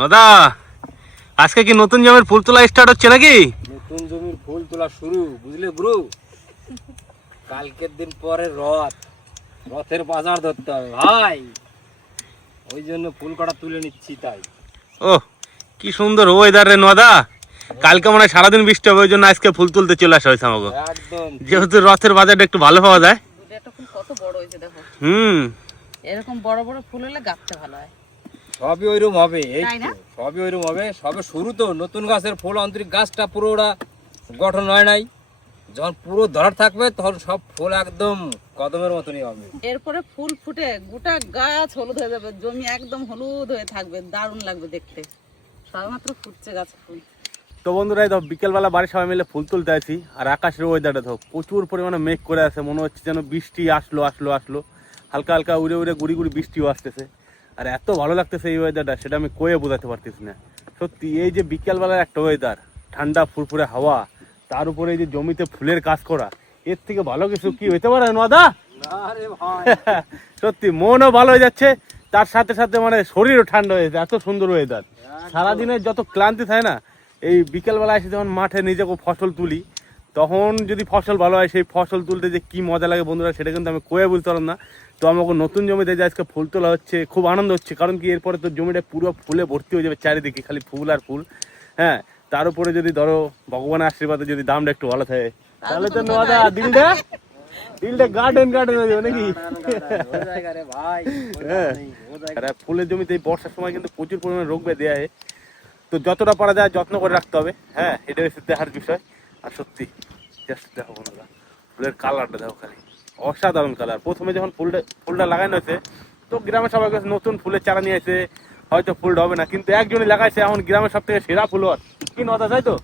নদা, আজকে কি নতুন জমির ফুল তোলা স্টার্ট হচ্ছে নাকি? নতুন জমির ফুল তোলা শুরু, বুঝলে গুরু? কালকের দিন পরে রথের বাজার ধরতে হবে ভাই, ওই জন্য ফুল কটা তুলে নিচ্ছি। তাই ও কি সুন্দর ওয়েদার রে নদা। কালকে মনে হয় সারাদিন বৃষ্টি হবে, ওই জন্য আজকে ফুল তুলতে চলে আসা হয়েছে আমাকে। একদম যেহেতু রথের বাজারটা একটু ভালো পাওয়া যায়। একটা ফুল কত বড় হয়েছে দেখো। এরকম বড় বড় ফুল হলে গাছটা ভালো হয়। সবই ওইরকম হবে, এই তাই না? তো সবই ওইরকম হবে। সবে শুরু তো, নতুন গাছের ফুল, আন্তরিক গাছটা পুরো ওরা গঠন হয় নাই। যখন পুরো ধরা থাকবে তখন সব ফুল একদম কদমের মতনই হবে। এরপরে ফুল ফুটে গোটা গাছ হলুদ হয়ে যাবে, জমি একদম হলুদ হয়ে থাকবে, দারুণ লাগবে দেখতে। সবেমাত্র ফুটছে গাছে ফুল। তো বন্ধুরা, এই তো বিকেলবেলা বাড়ির সবাই মিলে ফুল তুলতে আছি। আর আকাশের ওয়েদারটা তো প্রচুর পরিমাণে মেঘ করে আছে, মনে হচ্ছে যেন বৃষ্টি আসলো। হালকা হালকা উড়ে উড়ে গুড়ি গুড়ি বৃষ্টিও আসতেছে। আর এত ভালো লাগতেছে এই ওয়েদারটা, সেটা আমি কয়ে বোঝাতে পারতেছি না। সত্যি এই যে বিকেলবেলার একটা ওয়েদার, ঠান্ডা ফুরফুরে হাওয়া, তার উপরে এই যে জমিতে ফুলের কাজ করা, এর থেকে ভালো কিছু কি হইতে পারে নদা? সত্যি মনও ভালো হয়ে যাচ্ছে, তার সাথে সাথে মানে শরীরও ঠান্ডা হয়ে যাচ্ছে। এত সুন্দর ওয়েদার, সারাদিনের যত ক্লান্তি থাকে না, এই বিকেলবেলা এসে যখন মাঠে নিজেকে ফসল তুলি, তখন যদি ফসল ভালো হয়, সেই ফসল তুলতে যে কি মজা লাগে বন্ধুরা, সেটা কিন্তু আমি কয়ে বুঝতে পারলাম না। তো আমাকে নতুন জমিতে যে আজকে ফুল তোলা হচ্ছে, খুব আনন্দ হচ্ছে। কারণ কি, এরপরে তো জমিটা পুরো ফুলে ভর্তি হয়ে যাবে, চারিদিকে খালি ফুল আর ফুল। হ্যাঁ, তার উপরে যদি ধরো ভগবানের আশীর্বাদে যদি দামটা একটু ভালো থাকে, তাহলে তো নদা দিলটা গার্ডেন হয়ে যাবে নাকি? হ্যাঁ, ফুলের জমিতে এই বর্ষার সময় কিন্তু প্রচুর পরিমাণে রোগ ব্যাধি হয়। তো যতটা পারা যায় যত্ন করে রাখতে হবে। হ্যাঁ, এটা হচ্ছে দেখার বিষয়। আর সত্যি জাস্ট দেখো বন্ধুরা, ফুলের কালারটা দেখো, খালি অসাধারণ কালার। প্রথমে যখন ফুলটা লাগানো হয়েছে, তো গ্রামে সবাই কাছে নতুন ফুলের চারা নিয়ে এসে হয়তো ফুলটা হবে না, কিন্তু একজনই লাগাইছে, এখন গ্রামের সব থেকে সেরা ফুল হয় কি নদা, তাই তো?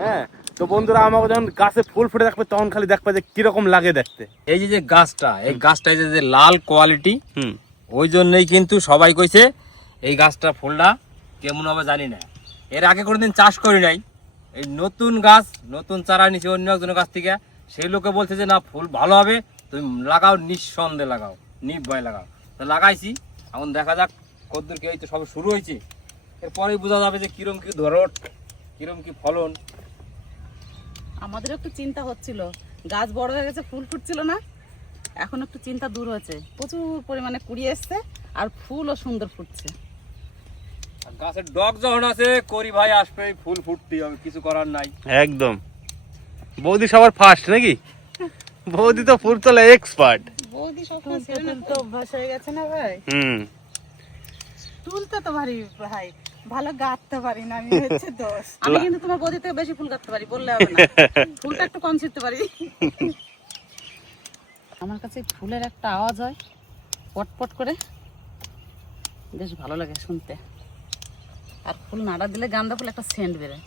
হ্যাঁ, তো বন্ধুরা, আমাকে যখন গাছে ফুল ফুটে দেখবে, তখন খালি দেখবে যে কিরকম লাগে দেখতে। এই যে গাছটা, এই গাছটা যে লাল কোয়ালিটি, ওই জন্যই কিন্তু সবাই কইছে এই গাছটা ফুলটা কেমন হবে জানি না। এর আগে কোনোদিন চাষ করি নাই, এই নতুন গাছ, নতুন চারা নিচে অন্য একজনের কাছ থেকে, সেই লোকে বলছে যে না ফুল ভালো হবে, তুমি লাগাও, নিঃসন্দেহে লাগাও, নির্ভয় লাগাও। তো লাগাইছি, এখন দেখা যাক কদ্দূর কি। এই তো সবে শুরু হয়েছে, এরপরেই বোঝা যাবে যে কিরম কি ধরট, কিরম কি ফলন। আমাদের একটু চিন্তা হচ্ছিল, গাছ বড় হয়ে গেছে, ফুল ফুটছিল না, এখন একটু চিন্তা দূর হয়েছে। প্রচুর পরিমাণে কুড়িয়ে এসছে আর ফুলও সুন্দর ফুটছে। গাছের ডগ যখন আছে, করি ভাই আসবে, ফুল ফুটতেই হবে, কিছু করার নাই। একদম বৌদি সবার ফার্স্ট নাকি? বৌদি তো ফুল তোলা এক্সপার্ট। বৌদি সবসময় তো অভ্যাস হয়ে গেছে না ভাই। তুলতে তো পারি ভাই, ভালো গাঁথতে পারি না, আমি হচ্ছে দোষ। আমি কিন্তু তোমার বৌদি থেকে বেশি ফুল গাঁথতে পারি, বললে হবে না। ফুলটা একটু কম ছিঁড়তে পারি। আমার কাছে ফুলের একটা আওয়াজ হয় পটপট করে, বেশ ভালো লাগে শুনতে। আর ফুল নাড়া দিলে গাঁদা ফুল একটা সেন্ট বেরোয়,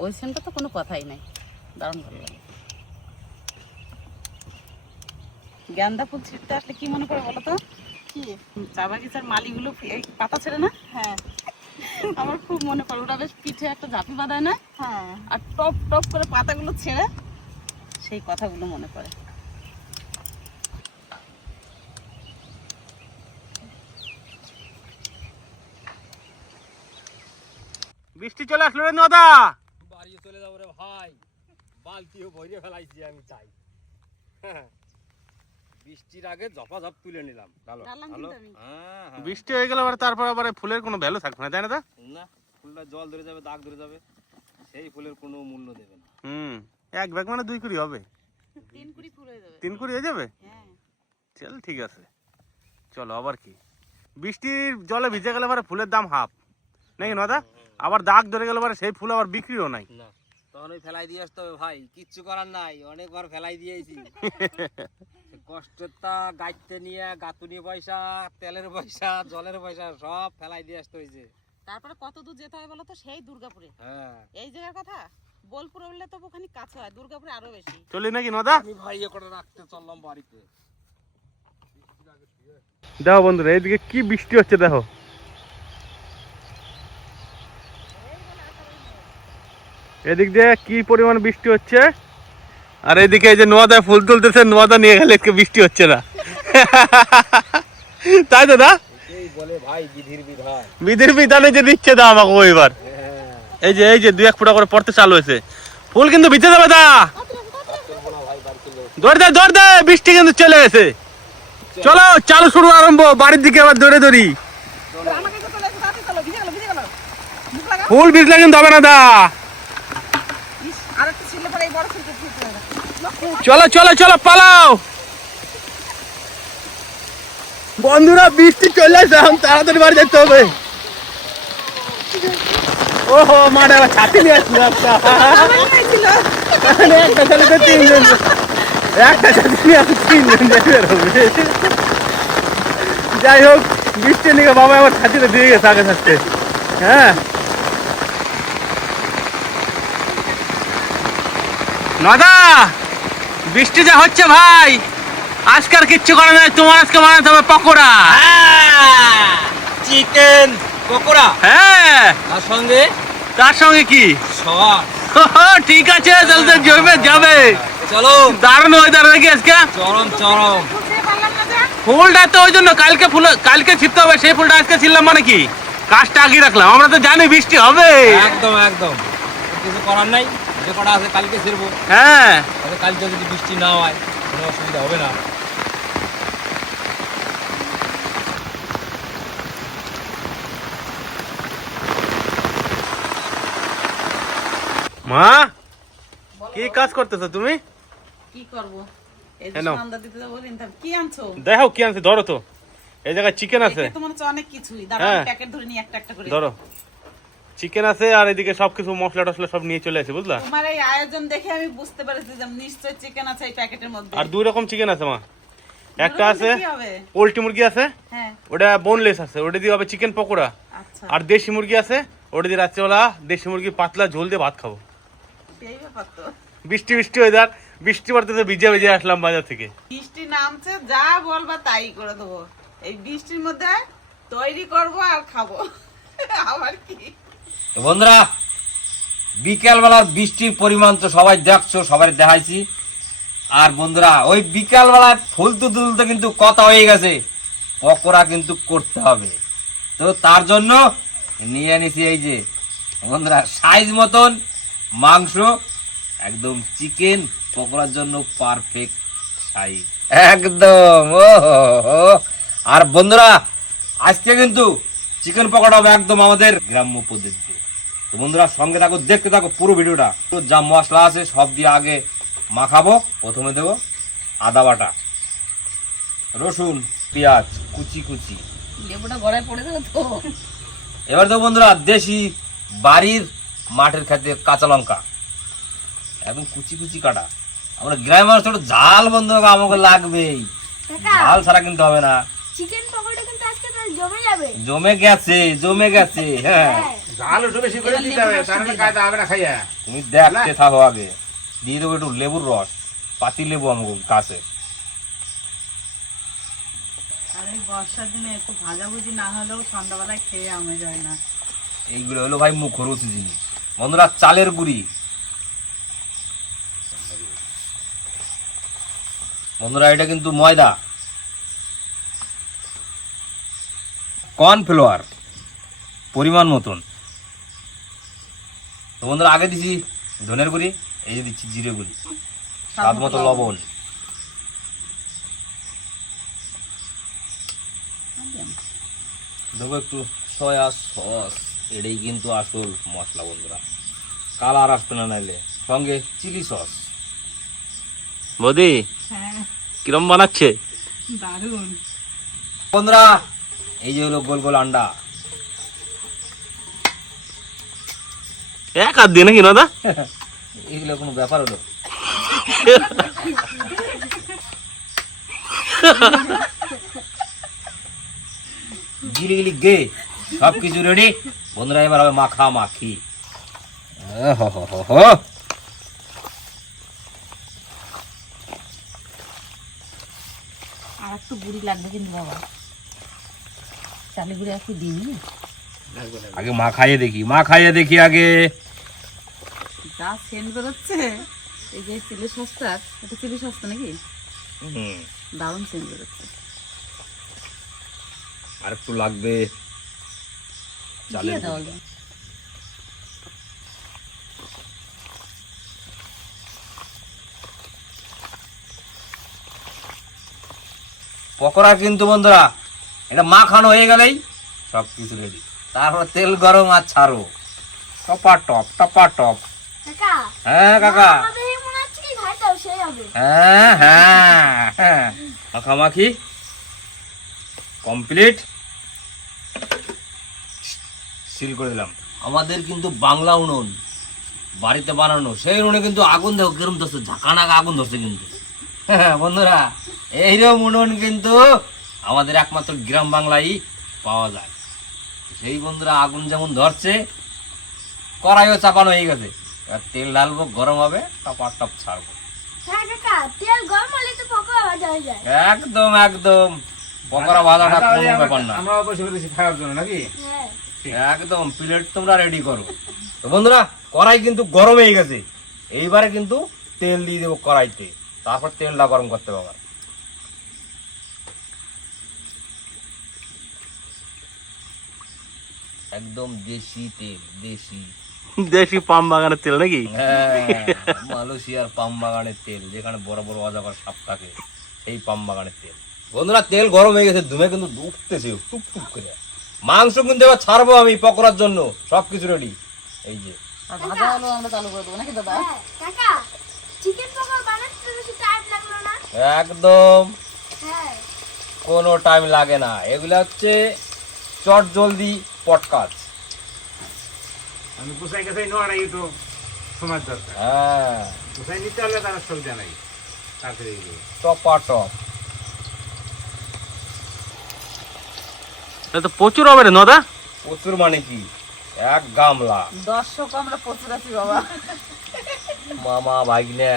ওই সেন্টটা তো কোনো কথাই নাই, দারুণ ভালো লাগে। গাঁদা ফুল ছিঁড়তে আসলে কি মনে পড়ে বলো তো? কি? চা বাগিচার মালিগুলো এই পাতা ছেড়ে না, হ্যাঁ আমার খুব মনে পড়ে। ওরা বেশ পিঠে একটা ঝাঁপি বাঁধায় না, হ্যাঁ, আর টপ টপ করে পাতাগুলো ছেড়ে, সেই কথাগুলো মনে পড়ে। বৃষ্টি চলে আসলো রে নদা। বাড়ি চলে যাবো রে ভাই, বালতিও ভরিয়ে ফেলাইছি আমি। তাই বৃষ্টির আগে ঝপাঝপ তুলে নিলাম। ভালো ডাললাম ভালো। কিন্তু আমি। হ্যাঁ, বৃষ্টি হয়ে গেলে তারপর আবার ফুলের কোনো ভ্যালু থাকবে না, তাই না? না, ফুলটা জল ধরে যাবে, দাগ ধরে যাবে, সেই ফুলের কোনো মূল্য দেবে না। এক ব্যাগ মানে 2 কুড়ি হবে, 3 কুড়ি ফুল হয়ে যাবে। 3 কুড়ি হয়ে যাবে। হ্যাঁ, চল ঠিক আছে, চলো। আবার কি, বৃষ্টির জলে ভিজে গেলে পরে ফুলের দাম হাফ নাকি নদা? আবার দাগ ধরে গেলে পরে সেই ফুল আবার বিক্রিও নাই। না, তখন ওই ফেলাই দিয়ে আসতে হবে ভাই, কিচ্ছু করার নাই, অনেকবার ফেলাই দিয়েছি। কষ্টের তা গাইতে নিয়ে, গাতুনি পয়সা, তেলের পয়সা, জলের পয়সা সব ফেলাই দিয়ে আসতে হয়েছে। তারপরে কত দূর যেতে হয় বলো তো? সেই দুর্গাপুরে। হ্যাঁ, এই জায়গার কথা বোলপুরে উঠলে তো ওখানে কাছে হয়, দুর্গাপুরে আরো বেশি। চলি নাকি নদা? আমি ভাই এ করে রাখতে চললাম বাড়িতে। দেখো বন্ধুরা, এইদিকে কি বৃষ্টি হচ্ছে দেখো। এদিক দিয়ে কি পরিমাণ বৃষ্টি হচ্ছে, আর এদিকে এই যে নোয়াদায় ফুল তুলতেছে, নোয়াদা নিয়ে গেলে বৃষ্টি হচ্ছে না। তাই তো না? বলে ভাই বিধির বিধান। বিধির বিধানে যে দিচ্ছে দাও আমাকে এবার। এই যে 2-1 ফুটা করে পড়তে চালু হয়েছে। ফুল কিন্তু ভিজে যাবে দা। দৌড় দে বৃষ্টি কিন্তু চলে গেছে। চলো চালু শুরু আরম্ভ, বাড়ির দিকে আবার দৌড়ে দৌড়ি। ফুল ভিজলে কিন্তু হবে না দা। চলো চলো চলো পালাও বন্ধুরা, বৃষ্টি চলে আসে, এখন তাড়াতাড়ি বাড়ি যেতে হবে। ওহো মাঠে আবার ছাতি নিয়ে আসলো একটা ছেলেতে 3 জন, একটা ছাতি নিয়ে আসলে 3 জন বের হবে। যাই হোক, বৃষ্টির নিকে বাবা আবার ছাতিটা দিয়ে গেছে আগে থাকতে। হ্যাঁ নদা, বৃষ্টি যা হচ্ছে ভাই, আজকাল কিচ্ছু করা যায়, তোমার আজকে বানাতে হবে পকোড়া। চিকেন পকোড়া, হ্যাঁ তার সঙ্গে কি সস। ঠিক আছে, তাহলে তো জমে যাবে। চলো দারুণ ওয়েদার নাকি আজকে, চরম। ফুলটা তো ওই জন্য কালকে ছিটতে হবে, সেই ফুলটা আজকে ছিললাম মানে কি কাজটা আগে রাখলাম, আমরা তো জানি বৃষ্টি হবে। একদম কিছু করার নাই, যে কটা আছে কালকে ছিড়বো। হ্যাঁ কালকে যদি বৃষ্টি না হয় কোনো অসুবিধা হবে না। মা, কি কাজ করতেছো তুমি? কি করব? এই যে হ্যাঁ, নাও। সন্ধ্যা দিতে যাবো, কি আনছো? দেখো কি আনছে, ধরো তো। এই জায়গায় চিকেন আছে, দেখে তো মনে হচ্ছে অনেক কিছুই। দাঁড়াও, হ্যাঁ। আমি প্যাকেট ধরে নিই একটা একটা করে। ধরো চিকেন আছে, আর এদিকে সবকিছু মশলা টসলা সব নিয়ে চলে আসে, বুঝলা? তোমার এই আয়োজন দেখে আমি বুঝতে পেরেছি যে নিশ্চয়ই চিকেন আছে এই প্যাকেটের মধ্যে। আর 2 রকম চিকেন আছে মা। একটা আছে কি হবে? পোল্ট্রি মুরগি আছে, হ্যাঁ, ওটা বোনলেস আছে, ওটা দিয়ে হবে চিকেন পকোড়া। আচ্ছা, আর দেশি মুরগি আছে, ওটা দিয়ে রাত্রেবেলা দেশি মুরগি পাতলা ঝোল দিয়ে ভাত খাবো। সেই ব্যাপার তো। বৃষ্টি ওয়েদার, বৃষ্টি পড়তেছে, ভিজে আসলাম বাজার থেকে। বৃষ্টি নামছে, যা বলবা তাই করে দেবো। এই বৃষ্টির মধ্যে তৈরি করব আর খাবো। আবার কি? তো বন্ধুরা, বিকালবেলার বৃষ্টির পরিমাণ তো সবাই দেখছো, সবাই দেখাইছি। আর বন্ধুরা, ওই বিকালবেলায় ফুল তুলতে কিন্তু কথা হয়ে গেছে, পকোড়া কিন্তু করতে হবে। তো তার জন্য নিয়ে নিছি এই যে বন্ধুরা সাইজ মতন মাংস, একদম চিকেন পকোড়ার জন্য পারফেক্ট সাইজ একদম। আর বন্ধুরা, আজকে কিন্তু চিকেন পকোড়া হবে একদম আমাদের গ্রাম্য পদ্ধতিতে। তো বন্ধুরা সঙ্গে থাকো, দেখতে থাকো পুরো ভিডিওটা। যা মশলা আছে সব দিয়ে আগে মাখাবো। প্রথমে দেবো আদা বাটা, রসুন, পেঁয়াজ কুচি। লেবুটা গড়ায় পড়ে যাবে তো। এবার দেবো বন্ধুরা দেশি বাড়ির মাঠের খেতে কাঁচা লঙ্কা, একদম কুচি কাটা। আমরা গ্রামের মানুষ একটু ঝাল বন্ধুরা আমাকে লাগবেই, ঝাল ছাড়া কিন্তু হবে না। চিকেন পকোড়া কিন্তু আজকে তো জমে যাবে। জমে গেছে হ্যাঁ। ঝাল একটু বেশি করে দিতে হবে, তাহলে কায়দা হবে না খাইয়া। তুমি দেখতে থাকো, আগে দিয়ে দেবো একটু লেবুর রস, পাতি লেবু আমাকে কাছে। আর এই বর্ষার দিনে একটু ভাজাভুজি না হলেও সন্ধ্যাবেলায় খেয়ে আমি যায় না। এইগুলো হলো ভাই মুখরোচি জিনিস বন্ধুরা। চালের গুঁড়ি বন্ধুরা, এটা কিন্তু ময়দা। কর্নফ্লাওয়ার পরিমাণ মতন। তো বন্ধুরা আগে দিছি ধনের গুঁড়ি, এই যে দিচ্ছি জিরে গুঁড়ি, স্বাদ মতো লবণ। দেবো একটু সয়া সস, এটাই কিন্তু আসল মশলা বন্ধুরা, কালার আসবে না নাইলে। সঙ্গে চিলি সস। বৌদি হ্যাঁ, কিরম বানাচ্ছে? দারুণ। বন্ধুরা এই যে হলো গোল গোল আন্ডা, এক হাত দিয়ে নাকি না দা? এগুলো কোনো ব্যাপার হলো? গিলি গে সবকিছু রেডি বন্ধুরা, এবার হবে মাখামাখি। আর একটু গুড়ি লাগবে কিন্তু বাবা, চালের গুঁড়ি একটু দিন। আগে খাইয়ে দেখি আগে। যা সেন্ট বেরোচ্ছে, এই যে চিলি সসটা, এটা চিলি সসটা নাকি? দারুণ সেন্ট বেরোচ্ছে। আর একটু লাগবে চালের দিয়ে দাও গুঁড়ো। আগে। পকোড়া কিন্তু বন্ধুরা এটা মাখানো হয়ে গেলেই সব কিছু রেডি। তারপর তেল গরম আর ছাড়ো, টপা টপ টপা টপ। কাকা হ্যাঁ কাকা, আমাদের এই মনে হচ্ছে কি ঘাটটাও সেই হবে। হ্যাঁ হ্যাঁ হ্যাঁ, মাখামাখি কমপ্লিট, সিল করে দিলাম। আমাদের কিন্তু বাংলা উনুন বাড়িতে বানানো, সেই উনুনে কিন্তু আগুন দেখো কিরম ধরছে, ঝাঁকানাকা আগুন ধরছে কিন্তু। হ্যাঁ বন্ধুরা, এইরকম উনুন কিন্তু আমাদের একমাত্র গ্রাম বাংলায় পাওয়া যায়। সেই বন্ধুরা আগুন যেমন ধরছে, কড়াইও চাপানো হয়ে গেছে, এবার তেল ঢালবো, গরম হবে, টপ আর টপ ছাড়বো। হ্যাঁ কাকা, তেল গরম হলে তো পকোড়া ভাজা হয়ে যায়। একদম একদম, পকোড়া ভাজাটা কোনো ব্যাপার না। আমরা বসে বসে খাওয়ার জন্য নাকি? হ্যাঁ একদম প্লেট তোমরা রেডি করো। তো বন্ধুরা কড়াই কিন্তু গরম হয়ে গেছে, এইবারে কিন্তু তেল দিয়ে দেবো কড়াইতে, তারপর তেলটা গরম করতে হবে। একদম দেশি তেল, দেশি দেশি পাম বাগানের তেল নাকি? হ্যাঁ, মালয়েশিয়ার পাম বাগানের তেল, যেখানে বড় বড় অজগর সাপ থাকে, সেই পাম বাগানের তেল। বন্ধুরা তেল গরম হয়ে গেছে, ধুমে কিন্তু উঠতেছে টুক টুক করে। মাংস কিন্তু এবার ছাড়বো আমি পকোড়ার জন্য, সবকিছু রেডি। এই যে আর ভাজা হলো আমরা চালু করে দেবো নাকি দাদা? হ্যাঁ কাকা, চিকেন পকোড়া বানাতে বেশি টাইম লাগলো না? একদম হ্যাঁ কোনো টাইম লাগে না, এগুলো হচ্ছে চট জলদি পটকাজ। আমি গুছাই গেছাই নোয়ারাই তো সময় দরকার, হ্যাঁ, গুছাই নিতে হলে তার সুবিধা নাই, তাড়াতাড়ি টপা টপ। এটা তো প্রচুর হবে রে নদা। প্রচুর মানে কি, এক গামলা। দর্শক আমরা প্রচুর আছি বাবা। মামা ভাগ্নে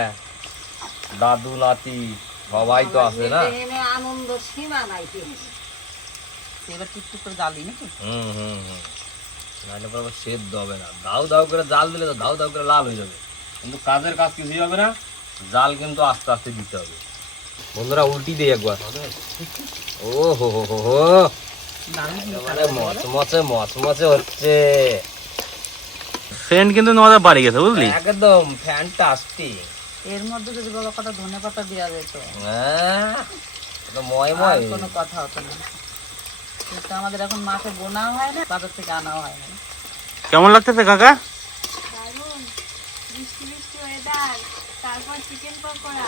দাদু নাতি সবাই তো আছে না। ট্রেনে আনন্দ সীমা নাই। এবার টুকটুক করে জাল দিই নাকি? হুম হুম হুম, নাহলে পরে আবার সেদ্ধ হবে না। দাউ দাউ করে জাল দিলে তো দাউ দাউ করে লাল হয়ে যাবে, কিন্তু কাজের কাজ কিছুই হবে না, জাল কিন্তু আস্তে আস্তে দিতে হবে। বন্ধুরা উল্টি দেই একবার। ও হো হো হো হো, মানে মচমচে মচমচে হচ্ছে, সেন্ট কিন্তু নদা বাড়ি গেছে বুঝলি। একদম ফ্যান্টাস্টিক। এর মধ্যে যদি বাবা কটা ধনে পাতা দেওয়া যেত, হ্যাঁ, এটা ময় আর ময়। কোনো কথা হতো না। কিন্তু আমাদের এখন মাঠে বোনাও হয় না, বাজার থেকে আনাও হয় না। কেমন লাগতেছে কাকা? দারুন, বৃষ্টি বৃষ্টি ওয়েদার, তারপর চিকেন পকোড়া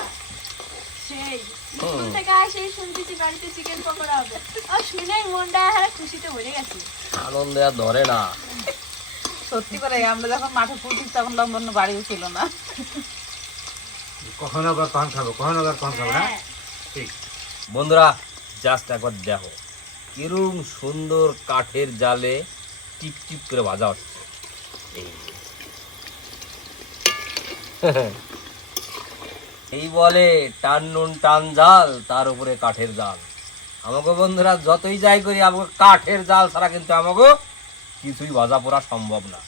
সেই স্কুল থেকে আসেই শুনতেছি বাড়িতে চিকেন পকোড়া হবে, আর শুনেই মনটা হারা খুশিতে ভরে গেছে। আনন্দে আর ধরে না। সত্যি করে আমরা যখন মাঠে ফুটছি তখন লম্বন বাড়িও ছিল না। কখনো আবার কখন খাবো, কখনো আবার কখন খাবো না, ঠিক। বন্ধুরা জাস্ট একবার দেখো কিরম সুন্দর কাঠের জালে টিপ টিপ করে ভাজা হচ্ছে। এই যে। এই বলে টান নুন টান জাল, তার উপরে কাঠের জাল। আমাকে বন্ধুরা যতই যাই করি, আমাকে কাঠের জাল ছাড়া কিন্তু আমাকে কিছুই ভাজা পোড়া সম্ভব না।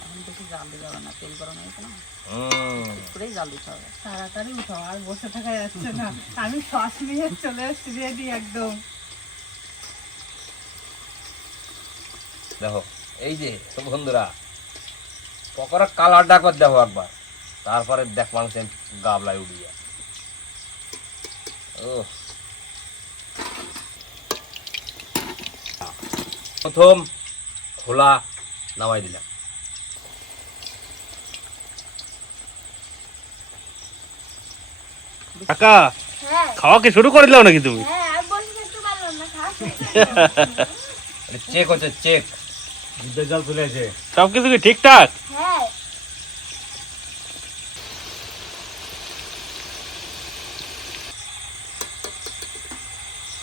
এখন বেশি জাল দিয়ে যাবে না, তেল গরম হয়েছে না, হুম, পুরেই জাল দিতে হবে। তাড়াতাড়ি উঠাও, আর বসে থাকা যাচ্ছে না। আমি সস নিয়ে চলে এসেছি রেডি একদম। দেখো এই যে বন্ধুরা পকোড়ার কালারটা একবার দেখো একবার, তারপরে দেখ মাংসের গাবলায় উঠিয়ে। ও প্রথম খোলা নামাই দিলাম। কাকা হ্যাঁ খাওয়া কি শুরু করে দিলাও নাকি তুমি? হ্যাঁ, আর বসে থাকতে পারলাম না, খাওয়া চেক হচ্ছে চেক। বিদ্যুৎ জল চলে এসে সবকিছু কি ঠিকঠাক? হ্যাঁ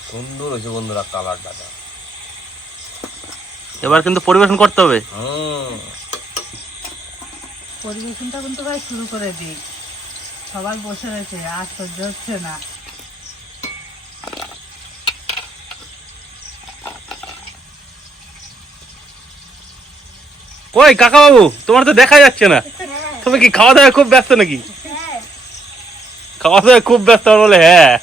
সুন্দর হয়েছে বন্ধুরা কালারটা। এবার কিন্তু পরিবেশন করতে হবে। পরিবেশনটা কিন্তু ভাই শুরু করে দিই, সবাই বসে রয়েছে, আর সহ্য হচ্ছে না। কই কাকা বাবু, তোমার তো দেখা যাচ্ছে না, তুমি কি খাওয়া দাওয়া খুব ব্যস্ত নাকি? হ্যাঁ খাওয়া দাওয়া খুব ব্যস্ত বলে হ্যাঁ।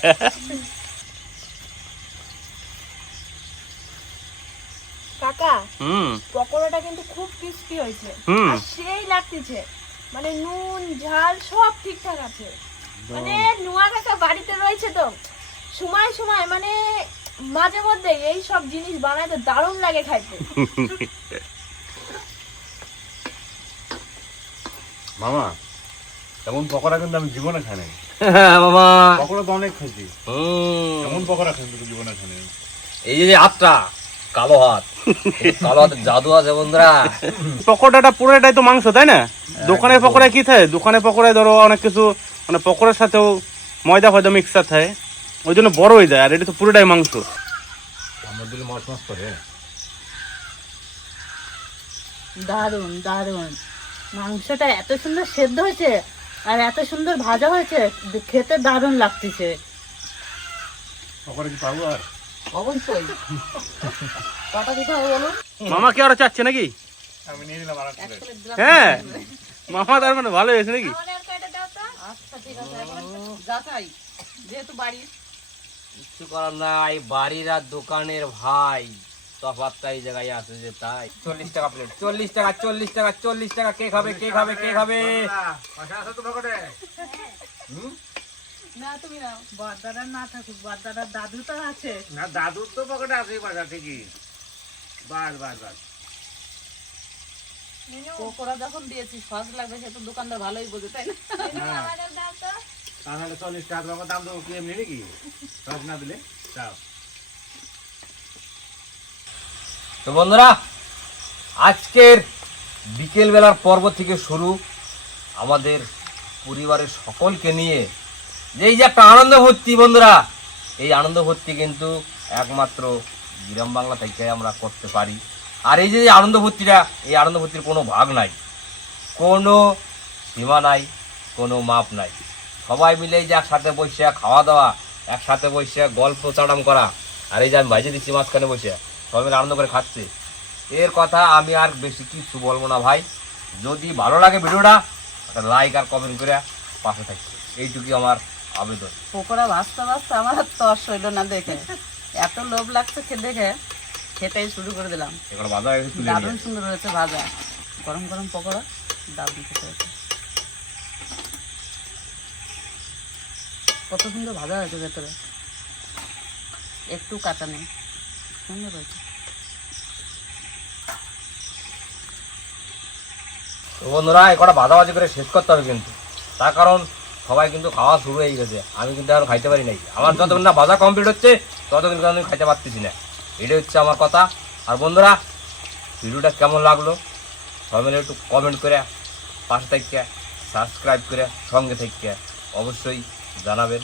কাকা হুম পকোড়াটা কিন্তু খুব ক্রিস্পি হয়েছে হুম। আর সেই লাগতেছে, মানে নুন ঝাল সব ঠিকঠাক আছে। মানে নুয়া কাকা বাড়িতে রয়েছে তো সময় সময় মানে মাঝে মধ্যে এই সব জিনিস বানায় তো দারুণ লাগে খাইতে। মামা এমন পকোড়া কিন্তু আমি জীবনে খাই নাই। হ্যাঁ মামা। পকোড়া তো অনেক খাইছি, এমন পকোড়া কিন্তু জীবনে খাই নাই। এই যে হাতটা কালো হাত, এই কালো হাতের জাদু আছে বন্ধুরা। পকোড়াটা পুরোটাই তো মাংস, তাই না? দোকানের পকোড়ায় কি থাকে? দোকানের পকোড়ায় ধরো অনেক কিছু মানে পকোড়ার সাথেও ময়দা ফয়দা মিক্সার থাকে, ওই জন্য বড় হয়ে যায়। আর এটা তো পুরোটাই মাংস। আমার দিলে মাছ মাছ করে। দারুণ দারুণ, মাংসটা এত সুন্দর সেদ্ধ হয়েছে আর এত সুন্দর ভাজা হয়েছে, খেতে দারুণ লাগতেছে। পকোড়া কি পাবো আর? অবশ্যই কটা দিতে হবে বলুন? মামা কি আরো চাচ্ছে নাকি? আমি নিয়ে নিলাম আর এক প্লেট দিলাম। হ্যাঁ মামা তার মানে ভালো হয়েছে নাকি? আমার আর কয়টা দাও তো। আচ্ছা ঠিক আছে, এখন যাচাই যেহেতু বাড়ি। কিছু করার নাই, বাড়ির আর দোকানের ভাই তফাৎটা এই জায়গায় আছে যে তাই। 40 টাকা প্লেট, 40 টাকা, 40 টাকা, 40 টাকা। কে খাবে, কে খাবে, কে খাবে? পয়সা আছে তো পকেটে? না তুমি নাও। বড়দাদা না থাকুক, বড়দাদার দাদু তো আছে। না দাদুর তো পকেটে আছে পয়সা ঠিকই। বাস বাস বাস। পকোড়া যখন দিয়েছি সস লাগবে, সে তো দোকানদার ভালোই বোঝে, তাই না? হ্যাঁ আমারও দাও তো। তাহলে 40 টাকা তোমার দাম দেবো কি এমনি নাকি? সব না দিলে দাও। তো বন্ধুরা, আজকের বিকেল বেলার পর্ব থেকে শুরু আমাদের পরিবারের সকলকে নিয়ে যে এই যে একটা আনন্দ ভর্তি বন্ধুরা, এই আনন্দ ভর্তি কিন্তু একমাত্র গ্রাম বাংলা থেকে আমরা করতে পারি। আর এই যে আনন্দ ভর্তিটা, এই আনন্দ ভর্তির কোনো ভাগ নাই, কোনো সীমা নাই, কোনো মাপ নাই। সবাই মিলে এই যে একসাথে বসে খাওয়া দাওয়া, একসাথে বসে গল্প চাড়াম করা, আর এই যে আমি ভাইজে দিচ্ছি মাঝখানে বসে সবাই মিলে আনন্দ করে খাচ্ছে, এর কথা আমি আর বেশি কিছু বলবো না ভাই। যদি ভালো লাগে ভিডিওটা একটা লাইক আর কমেন্ট করে পাশে থাকবে, এইটুকুই আমার আবেদন। পকোড়া ভাজতে ভাজতে আমার আর তস হইলো না দেখে, এত লোভ লাগছে দেখে খেতেই শুরু করে দিলাম। এবার বাজার একটু তুলে নিয়ে দারুণ সুন্দর হয়েছে ভাজা, গরম গরম পকোড়া দারুণ খেতে হয়েছে। কত সুন্দর ভাজা হয়েছে ভেতরে, একটু কাটা নেই, সুন্দর হয়েছে। তো বন্ধুরা, এই কটা ভাজাভাজি করে শেষ করতে হবে কিন্তু, তার কারণ সবাই কিন্তু খাওয়া শুরু হয়ে গেছে, আমি কিন্তু আর খাইতে পারি নাই। আমার যতক্ষণ না ভাজা কমপ্লিট হচ্ছে ততক্ষণ কিন্তু আমি খাইতে পারতেছি না, এটাই হচ্ছে আমার কথা। আর বন্ধুরা, ভিডিওটা কেমন লাগলো সবাই মিলে একটু কমেন্ট করে পাশে থেকে সাবস্ক্রাইব করে সঙ্গে থেকে অবশ্যই জানাবেন।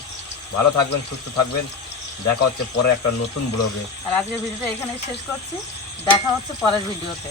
ভালো থাকবেন, সুস্থ থাকবেন, দেখা হচ্ছে পরে একটা নতুন ব্লগে। আর আজকের ভিডিওটা এখানেই শেষ করছি, দেখা হচ্ছে পরের ভিডিওতে।